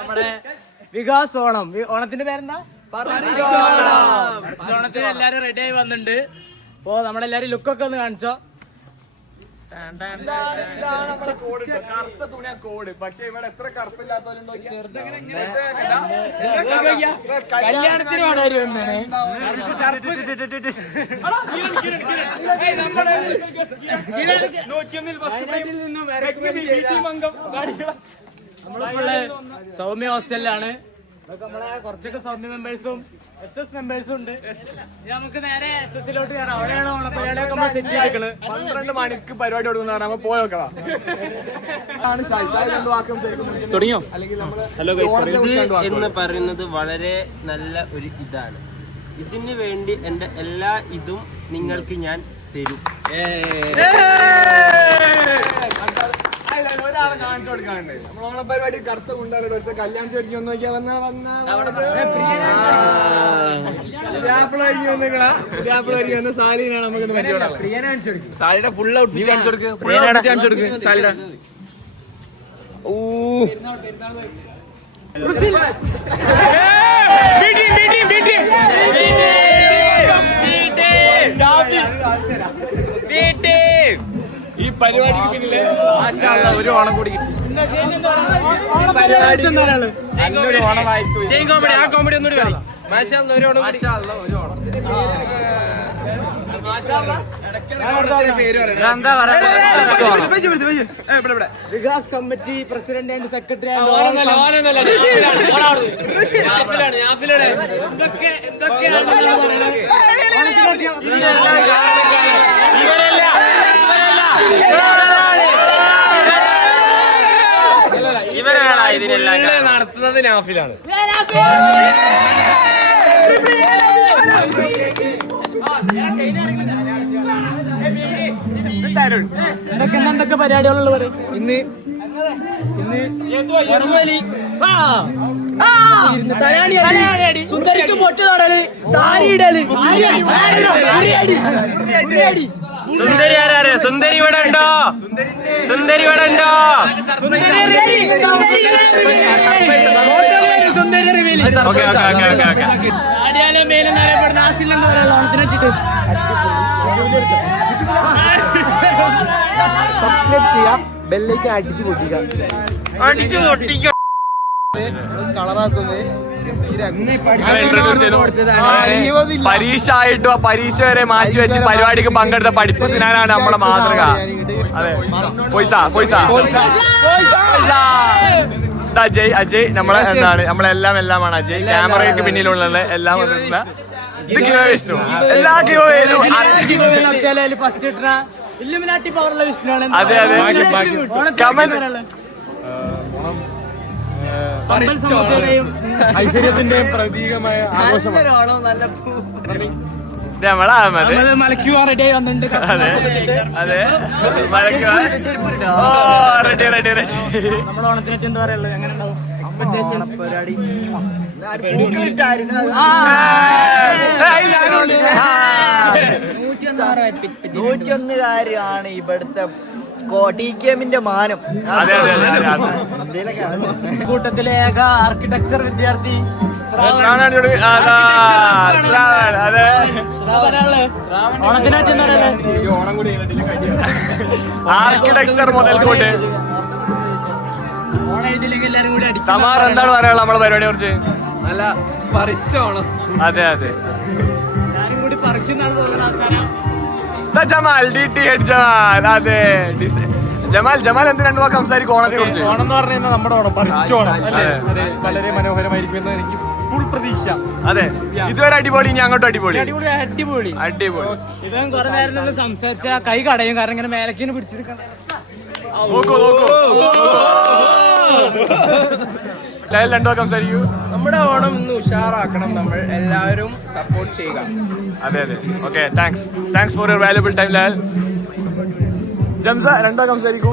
നമ്മുടെ വികാസ് ഓണം. ഓണത്തിന്റെ പേരെന്താ? ഓണത്തിന് എല്ലാരും റെഡി ആയി വന്നിട്ടുണ്ട്. അപ്പൊ നമ്മളെല്ലാരും ലുക്കൊക്കെ ഒന്ന് കാണിച്ചോ. കറുത്ത തുണിയാ കോഡ്. പക്ഷെ ഇവിടെ എത്ര കറുപ്പില്ലാത്തവരുണ്ടോ? കല്യാണത്തിന് വേണവര് വന്നാണ്. നമ്മളിപ്പോൾ സൗമ്യ ഹോസ്റ്റലിലാണ്. നമ്മളെ കുറച്ചൊക്കെ സൗമ്യ മെമ്പേഴ്സും SS മെമ്പേഴ്സും ഉണ്ട്. നമുക്ക് നേരെ SS-ലോട്ട് കയറാം. അവിടെയാണ് ഓണപ്പരിപാടിയൊക്കെ നമ്മൾ സെറ്റ് ചെയ്തിരിക്കുന്നത്. 12 മണിക്ക് പരിപാടി കൊടുക്കുന്ന പോയോക്കാം. തുടങ്ങിയോ? ഹലോ ഗൈസ്, ഇത് എന്ന് പറയുന്നത് വളരെ നല്ല ഒരു ഇതാണ്. ഇതിന് വേണ്ടി എൻ്റെ എല്ലാ ഇതും നിങ്ങൾക്ക് ഞാൻ തരും. ഒരാളെ കാണിച്ചു കൊടുക്കാനുണ്ട്. നമ്മളെ പരിപാടി കറുത്ത കൊണ്ടാണ് കല്യാണം ചോദിച്ചു നോക്കിയാ വന്ന സാലിനാണ് നമുക്ക് സാലിയുടെ ഫുൾ ഔട്ട്ഫിറ്റ് കാണിച്ചു കൊടുക്ക്. സാലിയുടെ ഈ പരിപാടിക്ക് പിന്നില് ഒരു ഓണം കൂടി കിട്ടി. നല്ലൊരു ഓണമായിരിക്കും. ആ കോമഡി ഒന്നും Vikas committee president and secretary ഇവരാണ് ഇതിനെല്ലാം നടത്തുന്നത്. നാഫിലാണ്. എന്തൊക്കെ പരിപാടികളുള്ള പറയും. ഇന്ന് സുന്ദരിക്ക് പൊട്ടി തൊടല്, സാരി ഇടല്. സുന്ദരി ആരാ? സുന്ദരി ഇവിടെ ഉണ്ടോ? സുന്ദരി ഇവിടെ ഉണ്ടോ? ചാടിയാലേ മേലെന്ന് അറിയപ്പെടുന്ന ആസില്ലെന്ന് പറയാനുള്ള ഓണത്തിനിട്ടിട്ട് സബ്സ്ക്രൈബ് ചെയ്യാം, ബെല്ലേക്ക് അടിച്ചു പൊട്ടിക്കാം. പരീക്ഷ ആയിട്ടും ആ പരീക്ഷ വരെ മാറ്റി വെച്ച് പരിപാടിക്ക് പങ്കെടുത്ത പഠിപ്പിച്ചാണ് നമ്മളെ മാതൃക. അതെ, അജയ് നമ്മളെ എന്താണ് നമ്മളെല്ലാം എല്ലാമാണ്. അജയ് ക്യാമറയ്ക്ക് പിന്നിലുള്ള എല്ലാം വിഷ്ണു. എല്ലാ ഫസ്റ്റ് ഇല്ലുമിനാട്ടി പവറുള്ള വിഷ്ണുവാണ്. അതെ ഐശ്വര്യത്തിന്റെയും പ്രതീകമായ ആഘോഷമാണ്. മലയ്ക്ക് റെഡിയായി വന്നിട്ടുണ്ട്. അതെ, റെഡി. നമ്മുടെ ഓണത്തിനൊക്കെ എന്താ പറയുള്ളത്? എങ്ങനെ ഉണ്ടാവും എക്സ്പെക്ടേഷൻസ്? പരിപാടി 101-കാരാണ് ഇവിടുത്തെ ടികെഎമ്മിന്റെ മാനം. കൂട്ടത്തിലെ ഏക ആർക്കിടെക്ചർ വിദ്യാർത്ഥി ആർക്കിടെക്ചർ മുതൽക്കോട്ട്. തമാർ എന്താണ് പറയാനുള്ളത് നമ്മളെ പരിപാടിയെ കുറിച്ച്? നല്ല പറിച്ചോണം. അതെ ഞാനും കൂടി പറിക്കുന്നതാണ് തോന്നുന്നത്. Jamal DTH Jamal. അതെ, ജമാൽ എന്ത് രണ്ടു വാക്ക് സംസാരിക്കും ഓണത്തെ കുറിച്ച്? ഓണം എന്ന് പറഞ്ഞു കഴിഞ്ഞാൽ നമ്മുടെ ഓണം പറിച്ചോണം വളരെ മനോഹരമായിരിക്കും എന്ന് എനിക്ക് ഫുൾ പ്രതീക്ഷ. അതെ, ഇതുവരെ അടിപൊളി, ഇനി അങ്ങോട്ടും അടിപൊളി. ഇവൻ കുറെ നേരം നിന്ന് സംസാരിച്ച കൈ കടയും. കാരണം ഇങ്ങനെ മേലക്കിന് പിടിച്ചിരിക്കണം. രണ്ടോ സംസാരിക്കൂ. നമ്മുടെ ഓണം ഇന്ന് ഉഷാറാക്കണം. നമ്മൾ എല്ലാവരും സപ്പോർട്ട് ചെയ്യുക. അതെ. Okay, thanks for your valuable time Lal. ജംസ രണ്ടോ സംസാരിക്കൂ.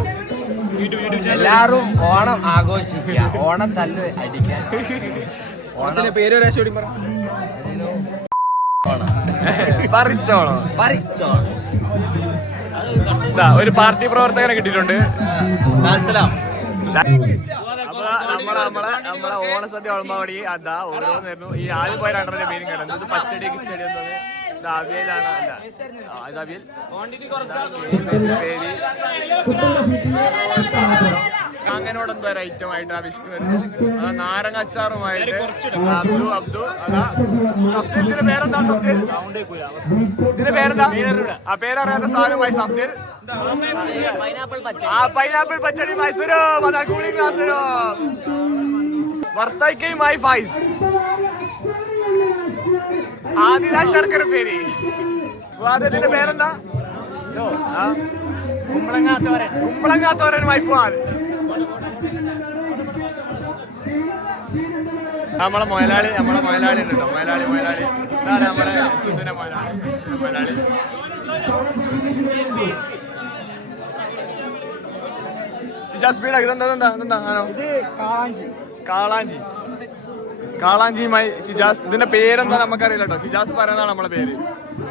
എല്ലാരും ഓണം ആഘോഷിക്കുക, ഓണം തല്ല് അടിക്കാൻ. ഓണത്തിന്റെ പേര് ഒരാശോടി പറിച്ചോണോ? ഒരു പാർട്ടി പ്രവർത്തകനെ കിട്ടിയിട്ടുണ്ട്. നമ്മളെ ഓണസദ്യ വിളമ്പാടി അതാ ഓരോന്നായിരുന്നു. ഈ ആദ്യം പോയ രണ്ടര മീൻ കിടന്നത് പച്ചടി കിച്ചടി എന്നത് അവിയലാണ്. അല്ല ഇത് അവിയൽ പേര് അങ്ങനോട് എന്തോ ഒരു ഐറ്റം ആയിട്ട് ആ വിഷ്ണു വരുന്നു. നാരങ്ങ അച്ചാറുമായിട്ട് അബ്ദു അതാ സഫ്തിന്റെ പേരെന്താ? ഇതിന്റെ പേരെന്താ? ആ പേരറിയാത്ത സാധനമായി സഫ്തിൽ പൈനാപ്പിൾ പച്ചടി മൈസൂരോ അതാ കൂളിംഗ് ഗ്ലാസരോ വർത്തയ്ക്കയുമായി ഫൈസ് ആദിരാ ശർക്കര പേര്. ഫുവാദത്തിന്റെ പേരെന്താ? കുമ്പളങ്ങാത്തോരനുമായി ഫുവാദ്. നമ്മളെ മുതലാളി ഉണ്ട് കേട്ടോ. മുതലാളി ഇതാണ് നമ്മുടെ സുസിന്റെ മുതലാളി. സ്പീഡ് ഇതെന്താ കാളാഞ്ചിയുമായി സിജാസ്. ഇതിന്റെ പേരെന്താ നമുക്കറിയില്ല കേട്ടോ. സിജാസ് പറയുന്നതാണ് നമ്മളെ പേര്.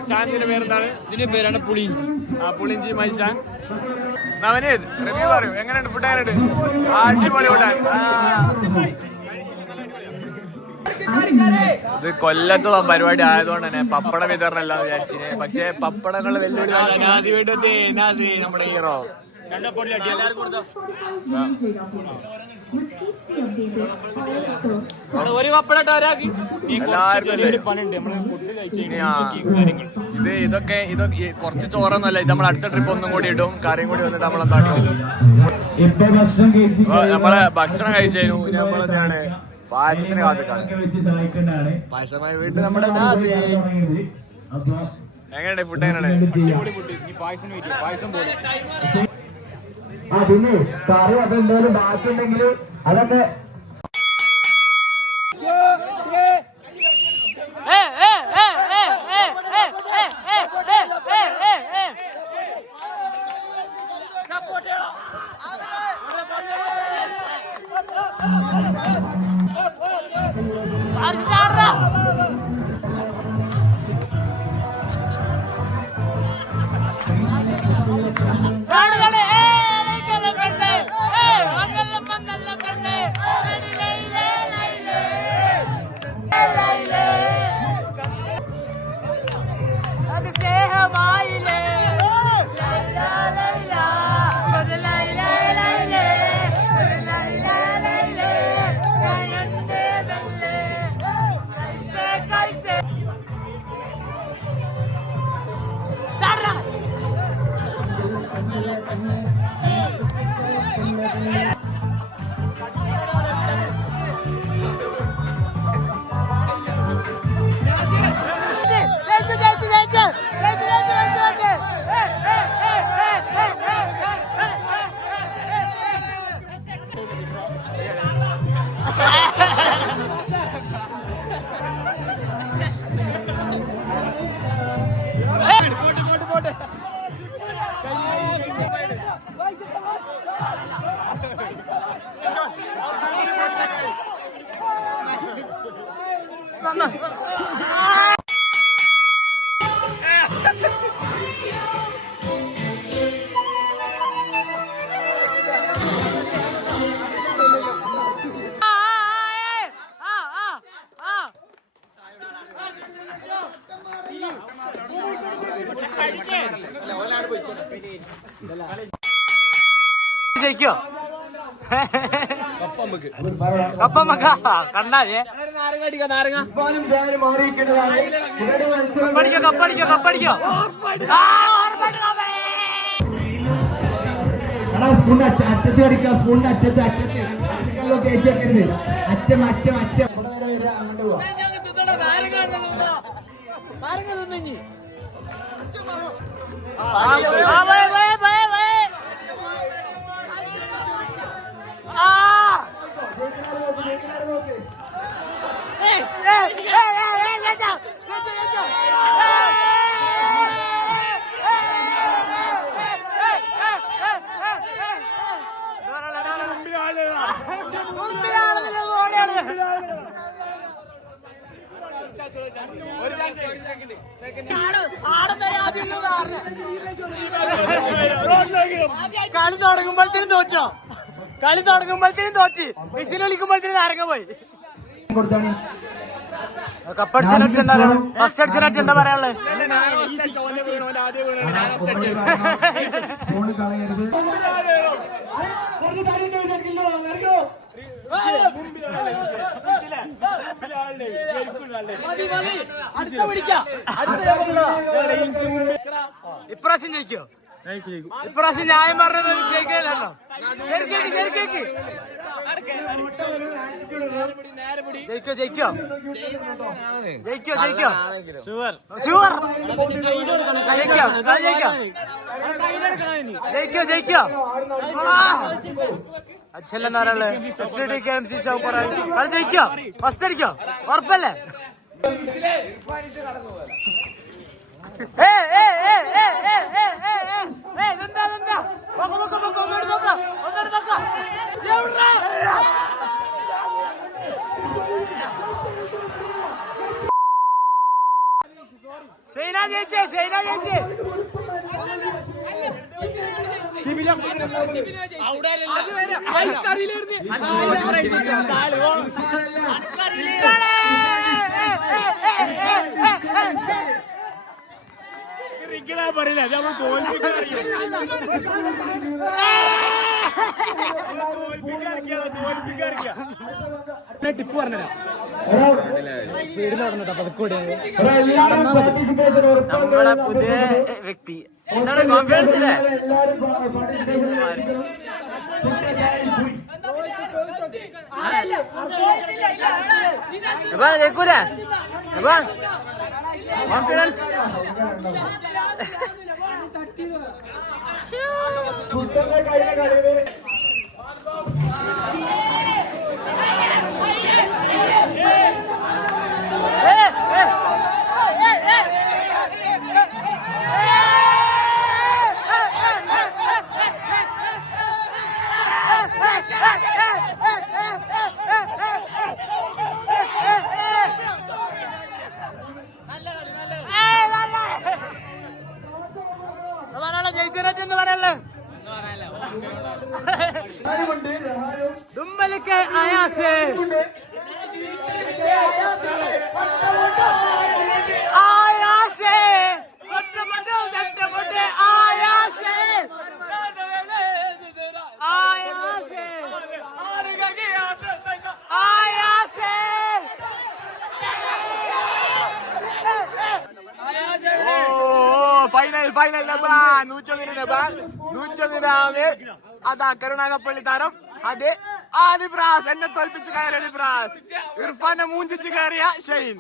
ഷാനിന്റെ പേരെന്താണ്? ഇതിന്റെ പേരാണ് പുളിഞ്ചി. പുളിഞ്ചിയുമായി ഷാൻ. നവനീത് റിവ്യൂ പറയൂ. എങ്ങനെയുണ്ട് ഫുഡ്? എങ്ങനെയുണ്ട്? അടിപൊളി ഫുഡാണ്. ഇത് കൊല്ലത്തുള്ള പരിപാടി ആയതുകൊണ്ട് തന്നെ പപ്പട വിതരണം അല്ല വിചാരിച്ചിന്. പക്ഷെ പപ്പടങ്ങൾ വെല്ലുവിളി നമ്മുടെ ഹീറോ ഒരു പപ്പടം ഒരാക്കി ഇതൊക്കെ കുറച്ച് ചോറൊന്നുമല്ല. ഇത് നമ്മൾ അടുത്ത ട്രിപ്പ് ഒന്നും കൂടി ഇടും. കറിയും കൂടി വന്നിട്ട് നമ്മളെന്താക്കി നമ്മളെ ഭക്ഷണം കഴിച്ചു. നമ്മളെന്താണ് പായസത്തിന് കാത്തിക്കാണ്. പായസമായി വീട്ടിൽ നമ്മുടെ എങ്ങനെയുണ്ട് ഫുഡ്? എങ്ങനെയാണ് പായസം പോലെ? പിന്നെ കറി അതെന്തായാലും ബാക്കിയുണ്ടെങ്കിൽ അതൊക്കെ ജയിക്കോ? കണ്ടാലേ കപ്പടിക്കോ സ്പൂണിന്റെ അറ്റത്ത് കടിക്കുക. സ്പൂണിന്റെ അറ്റത്ത് കയറ്റി വെക്കരുത്. അറ്റം ഇവിടെ വരെ വരിക. അങ്ങോട്ട് പോവാ. ഒരു കളി തുടങ്ങുമ്പോഴത്തേനും തോറ്റോ? കളി തുടങ്ങുമ്പോഴത്തേനും തോറ്റ്. മിസ്സിന് വിളിക്കുമ്പോഴത്തേനും നാരങ്ങ പോയി. കൊടുത്താണ് കപ്പടിച്ചിട്ട് എന്താ ഫസ്റ്റ് അടിച്ചിട്ട് എന്താ പറയാനുള്ളത്? ഫോണ് കളയരുത്. ഇപ്രാവശ്യം ജയിക്കോ? ഇപ്രാവശ്യം ന്യായം പറഞ്ഞത് ജയിക്കില്ലല്ലോ. ശരിക്കേക്ക് ശരിക്കേക്ക് ജയിക്കോ ജയിക്കോ ജയിക്കോ ജയിക്കോ ഷുവർ ഷുവർ ജയിക്കോ ജയിക്കോ ജയിക്കോ അച്ഛല്ലെന്ന് പറയാള് കളി ജയിക്കോ? ഫസ്റ്റ് അടിക്കോ? ഉറപ്പല്ലേ? ഷൈന ജയിച്ചേ ഷൈന ജയിച്ചേ പറയില്ല നമ്മൾ ടിപ്പ് പറഞ്ഞോ നമ്മളെ പുതിയ വ്യക്തി എന്താണ് കോൺഫിഡൻസിലെ ജയിക്കൂലേ കോൺഫിഡൻസ് ജയിച്ചെന്ന് പറയല്ലേ ദുമ്മലിക്ക് ആയാസേ ആയാസേ ആയാസേ ആയാസേ ആയാസേ ഫൈനൽ ഫൈനൽ 101 അതാ കരുണാകപ്പള്ളി താരം അതെ ആദി ബ്രാസ് എന്നെ തോൽപ്പിച്ച് കയറിയ ബ്രാസ് ഇർഫാനെ മൂഞ്ചിച്ച് കയറിയ ഷൈൻ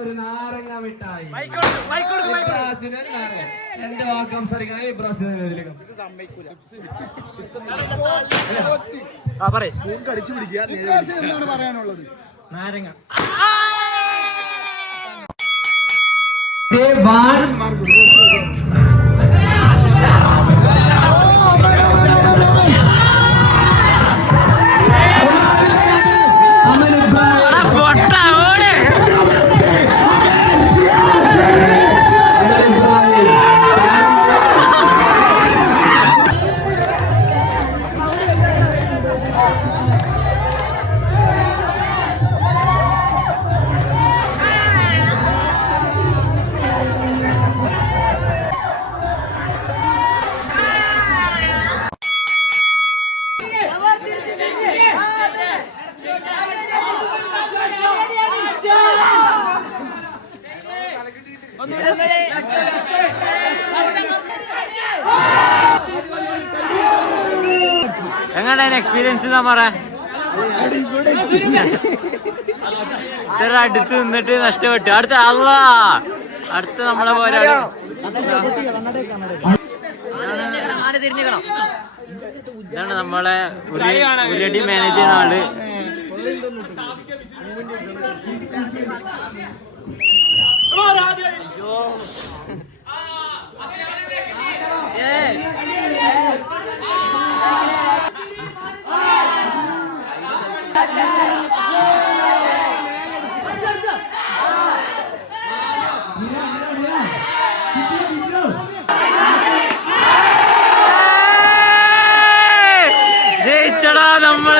ഒരു നാരങ്ങ മിഠായി എന്റെ വാക്ക് സംസാരിക്കണം ഈ പ്രാവശ്യം കടിച്ചു പിടിക്കുക എന്താണ് പറയാനുള്ളത്? നാരങ്ങ എങ്ങനെയാണ് എക്സ്പീരിയൻസ് പറയാ? ഇത്ര അടുത്ത് നിന്നിട്ട് നഷ്ടപ്പെട്ടു. അടുത്ത അടുത്ത നമ്മളെ പോരാളി ഇതാണ് നമ്മളെ ഉരടി മാനേജ് ചെയ്യുന്ന ആള്. ജയിച്ചടാ നമ്മൾ.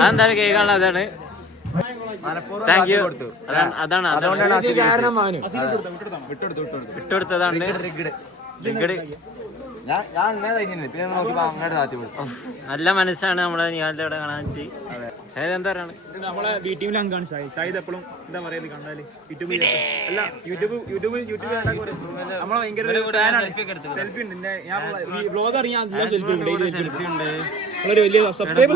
അതെന്താണ് കേൾക്കാനുള്ള അതാണ്. Thank you. അതാണ് വിട്ടുകൊടുത്തതാണ്. നല്ല മനസ്സാണ് നമ്മളെ നിയാലിന്റെ അവിടെ കാണാൻ പറ്റി. എന്താ പറയാണ്? നമ്മളെ ബി ടീമിലെ അംഗമാണ് ഷാഹിദ്. എപ്പോഴും എന്താ പറയുക കണ്ടാല് യൂട്യൂബ് നമ്മളെ ഭയങ്കര സെൽഫി ഉണ്ട്. ഞാൻ ബ്ലോഗ് അറിയാൻ സെൽഫി ഉണ്ട്. ഒരു വലിയ സബ്സ്ക്രൈബ്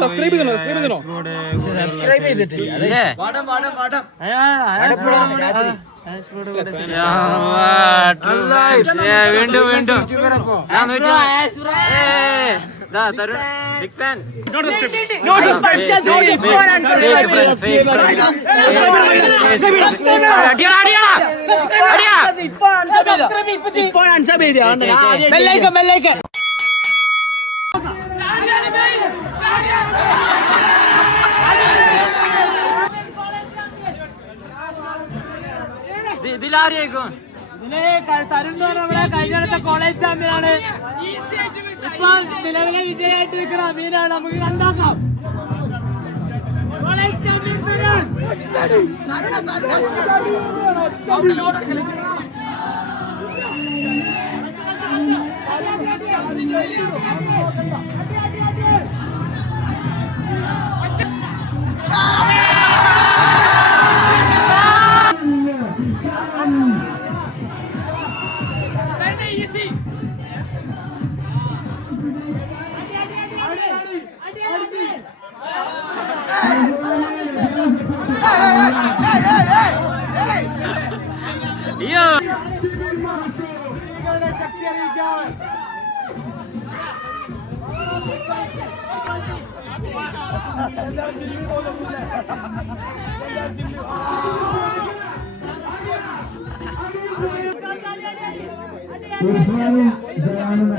വീണ്ടും ബിഗ് ഫാൻ. ഇതിലാരെയായിരിക്കും? തരുൺ നമ്മുടെ കഴിഞ്ഞ കോളേജ് ചാമ്പ്യനാണ്. ഇപ്പൊ നിലവിലെ വിജയമായിട്ട് നിൽക്കുന്ന അമീനാണ്. നമുക്ക് കണ്ടാക്കാം. College champion Tarun.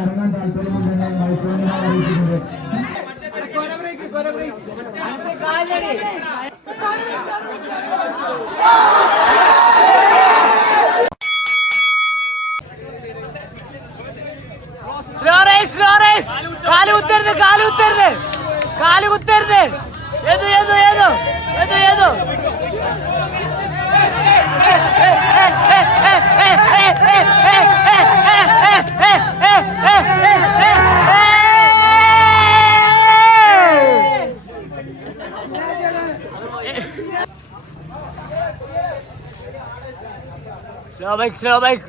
ഇറങ്ങാൻ താല്പര്യമുണ്ടെന്ന് മൈസൂരിനെ അറിയിച്ചിട്ടുണ്ട്. Slow race. കാല് കുത്തരുത്. ഏതോ സ്ലോ ബൈക്ക്.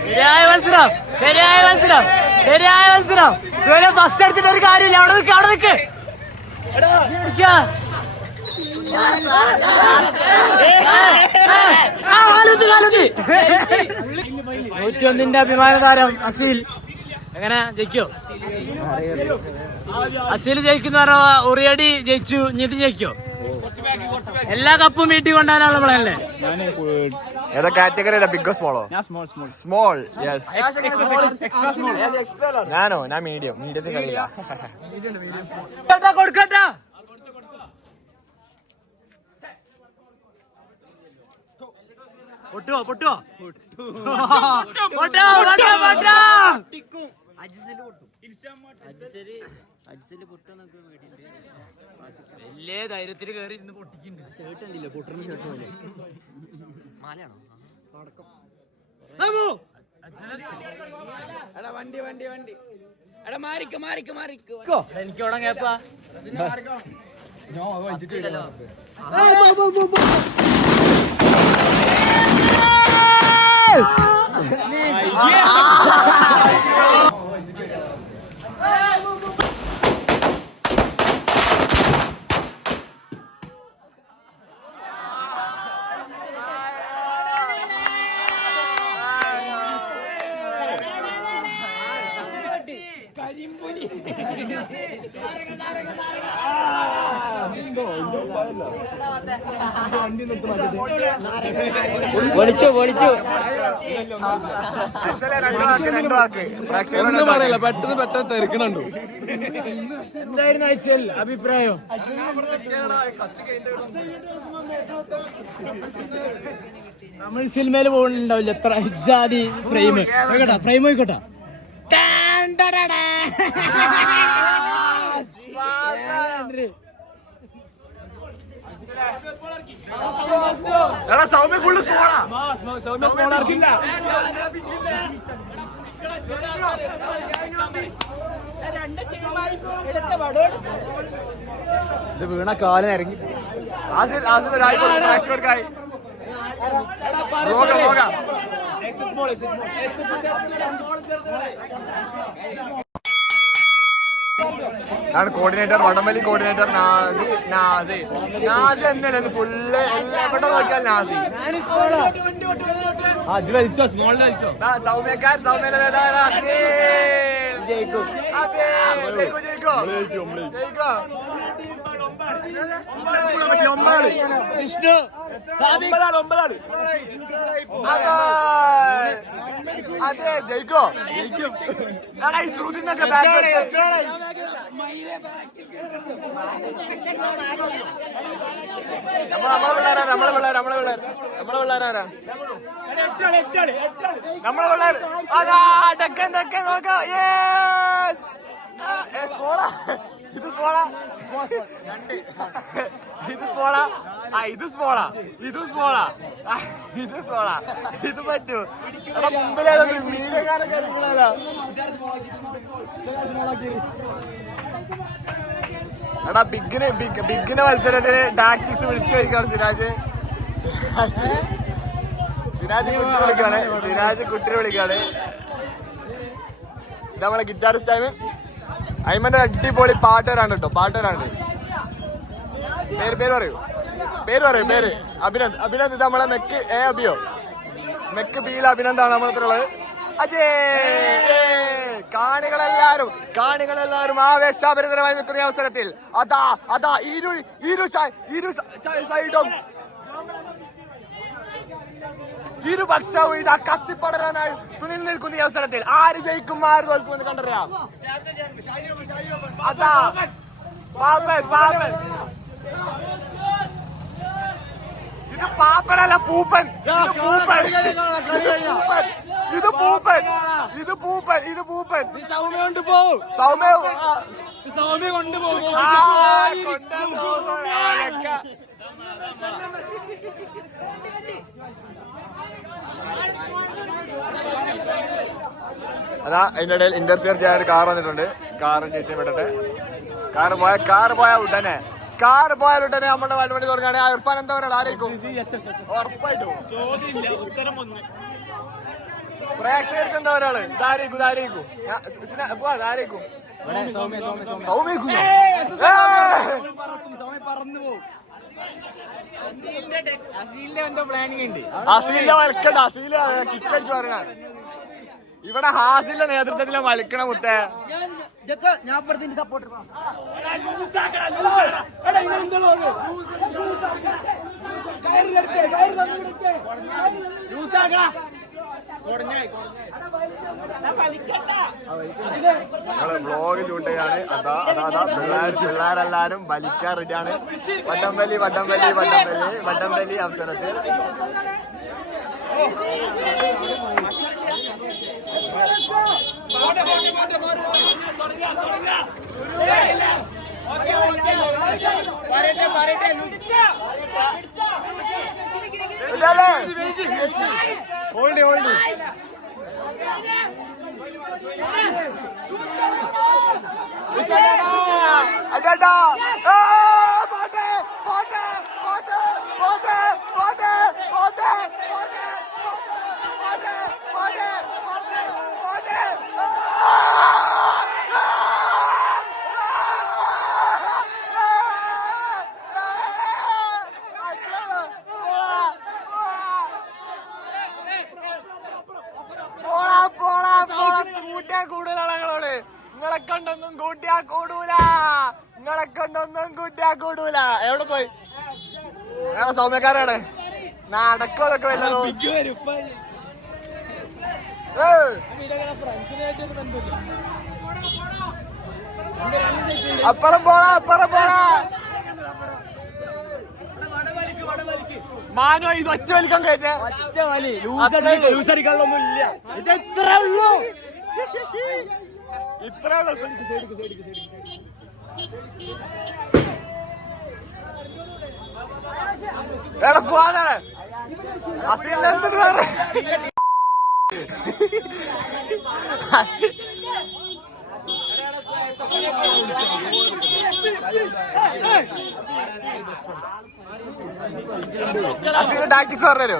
ശരിയായ മത്സരം. ഫസ്റ്റ് അടിച്ചിട്ട് ഒരു കാര്യമില്ല. അവിടെ നിൽക്ക്. 101 അഭിമാന താരം അസീൽ എങ്ങനെ ജയിക്കോ? അസീൽ ജയിക്കുന്ന പറഞ്ഞ ഉറിയടി ജയിച്ചു. ഇത് ജയിക്കോ? എല്ലാ കപ്പും വീട്ടിൽ കൊണ്ടുവരാനുള്ള നമ്മളല്ലേ? ഏതാ കാറ്റഗറിയില? ബിഗ് സ്മോളോ? സ്മോൾ. ഞാനോ? ഞാൻ മീഡിയത്തിൽ കളിയില്ല. കൊടുക്കട്ടാ. പൊട്ടുവോ? വലിയ ധൈര്യത്തിൽ കയറി ഇരുന്ന് പൊട്ടിക്കുന്നുണ്ട്. ഷർട്ട് ഉണ്ടല്ലോ, പൊട്ടുന്ന ഷർട്ട് പോലെ. മാലയാണോ? വണ്ടി. എനിക്ക് ഓടാൻ കേപ്പാ. പൊളിച്ചു ഒന്നും പറയല്ല, പെട്ടെന്ന് തെരക്കണുണ്ടോ? എന്തായിരുന്നു അയച്ചൽ അഭിപ്രായം? നമ്മൾ സിനിമയിൽ പോകുന്നുണ്ടാവില്ല എത്ര ജാതി ഫ്രെയിം ആയിക്കോട്ടെ, ഫ്രെയിം ആയിക്കോട്ടെ. സൗമ്യ ഫുള്ള് സ്കോളാ. ഇത് വീണ കാലം ഇറങ്ങി. കോർഡിനേറ്റർ, വടംവലി കോർഡിനേറ്റർ നാസ് തന്നെയല്ലേ ഫുള്ള്. എവിടെ നോക്കിയാൽ നാസി. സൗമ്യക്കാർ ജയിക്കും. വിഷ്ണു അതെ ജയിക്കോ? ഈ ശ്രുതിന്നൊക്കെ നമ്മളെ പിള്ളേരാ. നമ്മളെ പിള്ളേർ അതാ ഡക്കൻ നോക്കാം. ഇത് സ്മോളാ. ഇത് പറ്റൂ. മുമ്പിലേതോ മീനക്കാരൊക്കെ എടാ ബിഗിന് മത്സരത്തിന് ടാക്ടിക്സ് വിളിച്ചു വയ്ക്കാണ് സിരാജ് കുട്ടി വിളിക്കാണ്. ഇത് നമ്മളെ ഗിറ്റാറിസ്റ്റ് ടൈം. അയ്മന്റെ അടിപൊളി പാട്ടുകാരാണ് കേട്ടോ, പാട്ടുകാരാണ്. പേര് പറയൂ. അഭിനന്ദ്. ഇത് നമ്മളെ മെക്ക് ബിയിൽ അഭിനന്ദാണ് നമ്മളത്തിലുള്ളത്. കാണികളെല്ലാരും ആവേശാഭരിതരമായി നിൽക്കുന്ന അവസരത്തിൽ അതാ ഇരു സൈഡും ഇരുപക്ഷവും ഇതാ കത്തിപ്പടരാനായി തുണിൽ നിൽക്കുന്ന ഈ അവസരത്തിൽ ആര് ജയിക്കും ആര് തോൽക്കുമെന്ന് കണ്ടറിയാം. അതാ പാപ്പൻ. ഇത് പാപ്പനല്ല, പൂപ്പൻ. ഇത് പൂപ്പൻ. സൗമ്യ കൊണ്ടുപോകും. അതാ അതിന്റെ ഇടയിൽ ഇന്റർഫിയർ ചെയ്യാൻ ഒരു കാർ വന്നിട്ടുണ്ട്. കാറും ചേച്ചി വിടട്ടെ. കാറ് പോയാൽ ഉടനെ നമ്മുടെ വണ്ടി തുടങ്ങുകയാണെങ്കിൽ ആ ഇർഫാൻ എന്താ പറയുക? ആരേക്കും ഉറപ്പായിട്ടും പ്രേക്ഷകർക്ക് എന്താ ഒരാള് ഇതാരേക്കും സൗമ്യക്കും അസീലിനെ വലിക്കണ്ട. അസീല കിക്കടിച്ച് പറയണ ഇവിടെ ഹാസിലിന്റെ നേതൃത്വത്തിലെ വലിക്കണ മുട്ടേ. ഞാൻ സപ്പോർട്ടർ വ്ലോഗ് ഷൂട്ട് ചെയ്യാണ്. അതാ പിള്ളേരെല്ലാരും വലിക്കാൻ റെഡിയാണ്. വടംവലി അവസരത്തിൽ ഹോൾഡ് അടാ നിങ്ങളെ കൊണ്ടൊന്നും കൂട്ടിയാ കൂടൂല, നിങ്ങളെ കൊണ്ടൊന്നും കൂട്ടിയാ കൂടൂല. എവിടെ പോയി സൗമ്യക്കാരാണ് നടക്കൊക്കെ വല്ലതോ. അപ്പുറം പോടാ, അപ്പുറം പോടാ. മാനോ ഇത് ഒറ്റ വലിക്കാൻ കയറ്റേ, ലൂസടിക്കാനൊന്നും ഇല്ല. ഇത് എത്ര ഉള്ളൂ, ഇത്രേ ഉള്ളൂ. എടാ പോവാതാണ് ടാക്ടിക്സ് പറഞ്ഞു.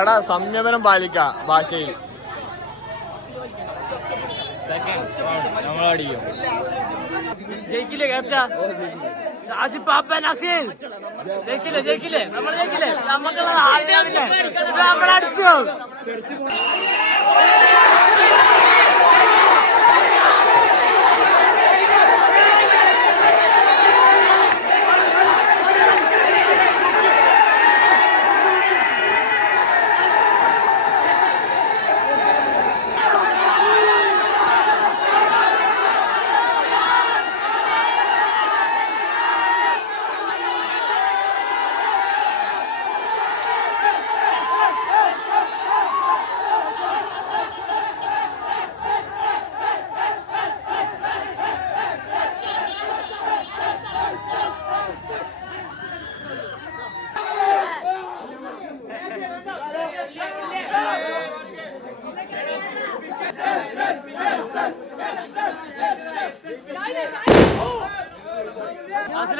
എടാ സംയമനം പാലിക്ക ഭാഷയിൽ. ജയിക്കില്ലേ ക്യാപ്റ്റൻ ഷാജിബ് പാപ്പൻ അസീൽ? ജയിക്കില്ലേ നമ്മൾ ജയിക്കില്ലേ? നമുക്കുള്ളത് ആദ്യം നമ്മളടിച്ചു.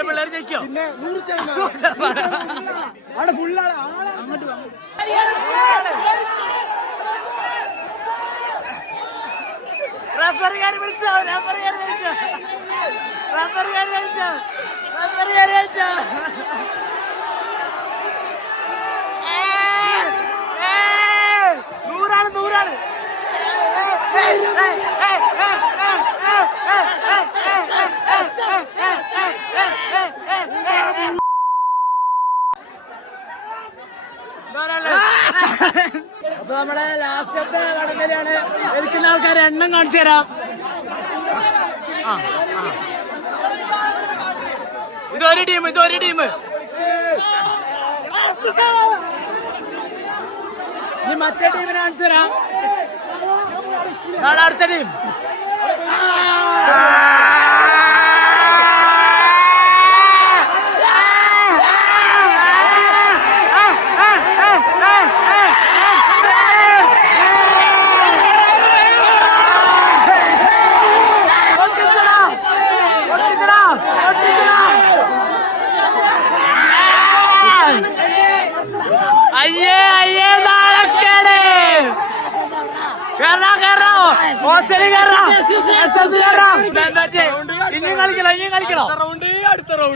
പിള്ളേർ ജയിക്കോ? അവിടെ ഫുള്ളാണ്. അങ്ങോട്ട് റഫറിയാർ വിളിച്ചോ, റഫറിയാർ വിളിച്ചോ, റഫറിയാർ വിളിച്ചോ, റഫറിയാർ വിളിച്ചോ. നൂറാണ്. അപ്പൊ നമ്മുടെ ലാസ്റ്റത്തെ വടക്കലാണ്. എനിക്കുന്ന ആൾക്കാരെ എണ്ണം കാണിച്ചു തരാം. ഇതൊരു ടീം. ഇനി മറ്റേ ടീമിനെ കാണിച്ചു തരാം. നാളെ അടുത്ത ടീം.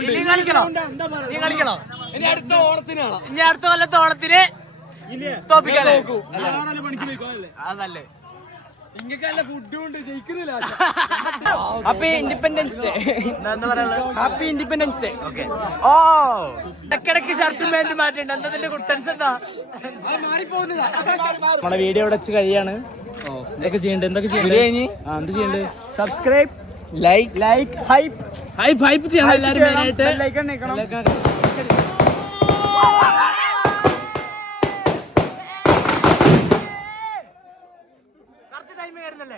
ഇനിയും കളിക്കണോ? ഇനി അടുത്ത ഓണത്തിനാണോ? ഇനി അടുത്ത കൊല്ലത്തെ ഓണത്തിന് തോപ്പിക്കാൻ അതല്ലേ. ഇങ്ങക്കല്ല ഫുഡും ഉണ്ട്, ജയിക്കുന്നില്ല. Happy independence day. എന്താ പറയുന്നത്? Happy independence day. ഓ ഇടക്കിടക്ക് ഷർട്ടും പാന്റും മാറ്റിണ്ട്. എന്താ കുട്ടൻസ്? എന്താ നമ്മളെ വീഡിയോ ഇവിടെ വെച്ച് കഴിയാണ്. എന്തൊക്കെ ചെയ്യണ്ട്? എന്ത് ചെയ്യണ്ട്? സബ്സ്ക്രൈബ്, ലൈക്ക്, ഹൈപ്പ് ചെയ്യണം എല്ലാരും. മെയിനായിട്ട് ടൈം വരുന്നല്ലേ?